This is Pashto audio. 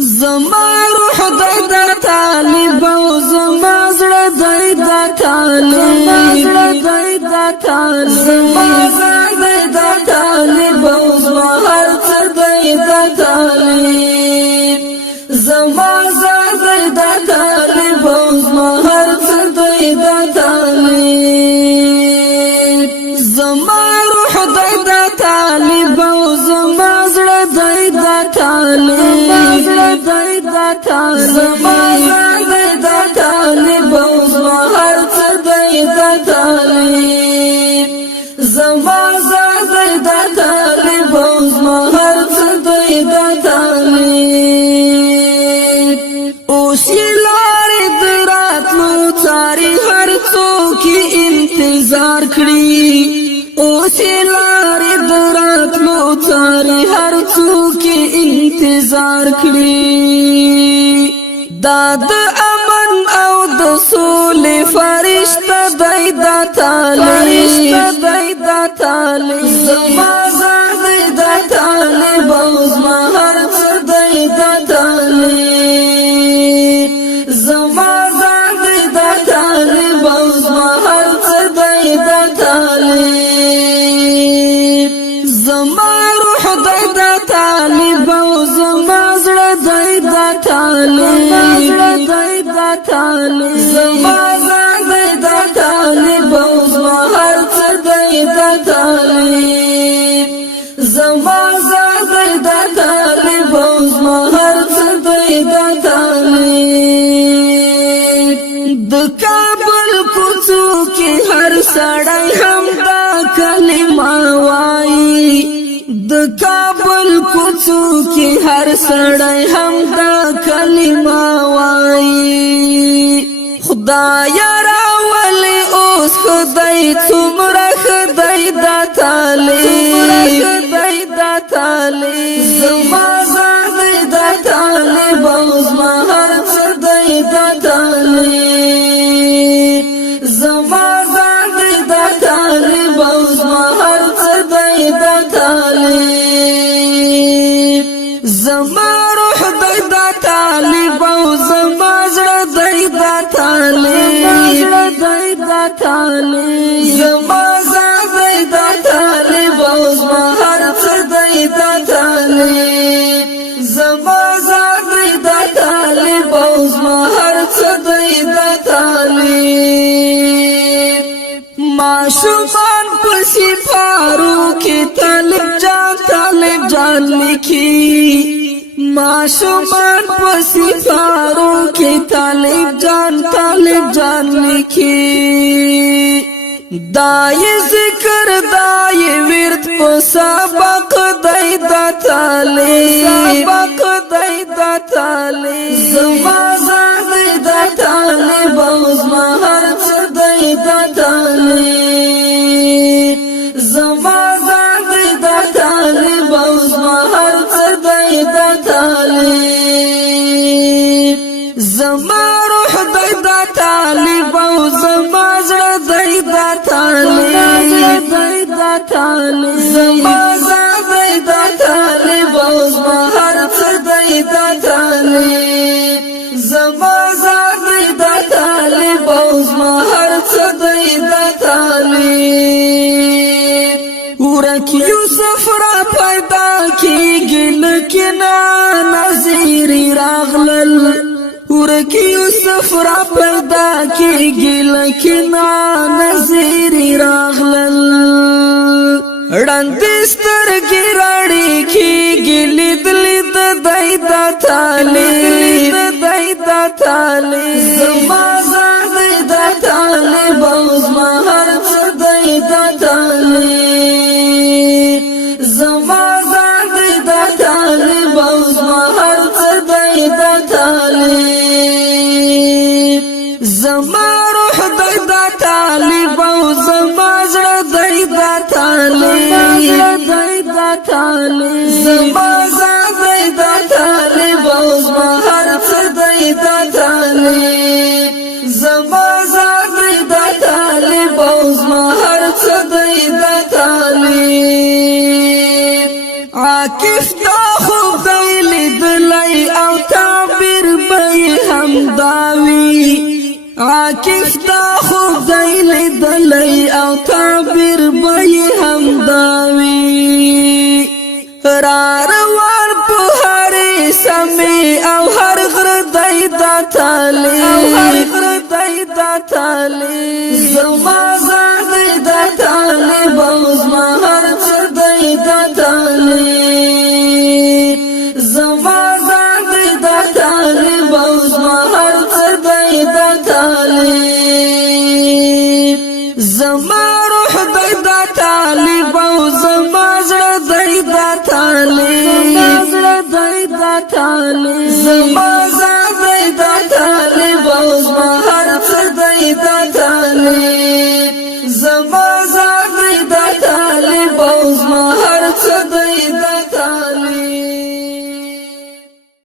زما روح دی دا طالب او زما زړه دی دا طالب زما ځان دی دا طالب او زما هر څه دی دا طالب زما ځان دی دا طالب او زما هر څه دی دا طالب زما روح دی دا طالب او زما زړه دی دا طالب زما ځان دی دا طالب او زما هر څه دی دا طالب زما ځان دی دا طالب او زما هر څه دی دا طالب اوس یې لارې د راتلو څاري هر څوک انتظار کړي اوس یې لارې د راتلو څاري هر څوک انتظار کړي دا د امن او د سولې فرشته دی دا طالب زما ځان دی دا طالب او زما هر څه دی دا طالب زما ځان دی دا طالب او زما هر څه دی دا طالب زما روح دی دا طالب او زما زړه دی دا طالب زما ځان دی دا طالب او زما هر څه دی دا طالب زما ځان دی دا طالب او زما هر څه دی دا طالب د کابل کوڅو کې هر سړی هم دا کلمه وایي د کابل کوڅو کې هر سړی هم دا کلمه وایي خدای راولي اوس خدای څومره خدای دا طالب زما ځان دی دا طالب او زما هر څه دی دا طالب زما ځان دی دا طالب او زما هر څه دی دا طالب زما روح دی دا طالب او زما زړه دی دا طالب زما ځان دی دا طالب او زما هر څه دی دا طالب زما ځان دی دا طالب او زما هر څه دی دا طالب معشوقان پسې فارو کې طالب جان لیکي معشوقان پسې فارو کې طالب جان لیکي دای ذکر دای ورد په سبق دی دا طالب زما ځان دی دا طالب او زما هر څه دی دا طالب زما ځان دی دا طالب او زما هر څه دی دا طالب زما روح دی دا طالب او زما زړه دی دا طالب زما ځان دی دا طالب او زما هر څه دی دا طالب زما ځان دی دا طالب او زما هر څه دی دا طالب ورک یوسف را پیدا کیږي لکنا نظیر راغلل ورک یوسف را پیدا کیږي لکنا نظیر راغلل ړندې سترګې راړې کیږي لید دی دا طالب زما ځان دی دا طالب او زما هر څه دی دا طالب زما ځان دی دا طالب او زما هر څه دی دا طالب زما روح دی دا طالب او زما زړه دی دا طالب زما ځان دی دا طالب او زما هر څه دی دا طالب زما ځان دی دا طالب او زما هر څه دی دا طالب عاکف دا خوب دی لیدلی او واقف دا خدای لیدلی او تعبیر بی همداوی را روان په هر سمي او هر غردای دا تالی زما زادی دا تالی بوزما هر چدای دا تالی زما زادی دا تالی بوزما هر چدای دا تالی زما روح دی دا تالی بوزما زړه دی دا تالی زما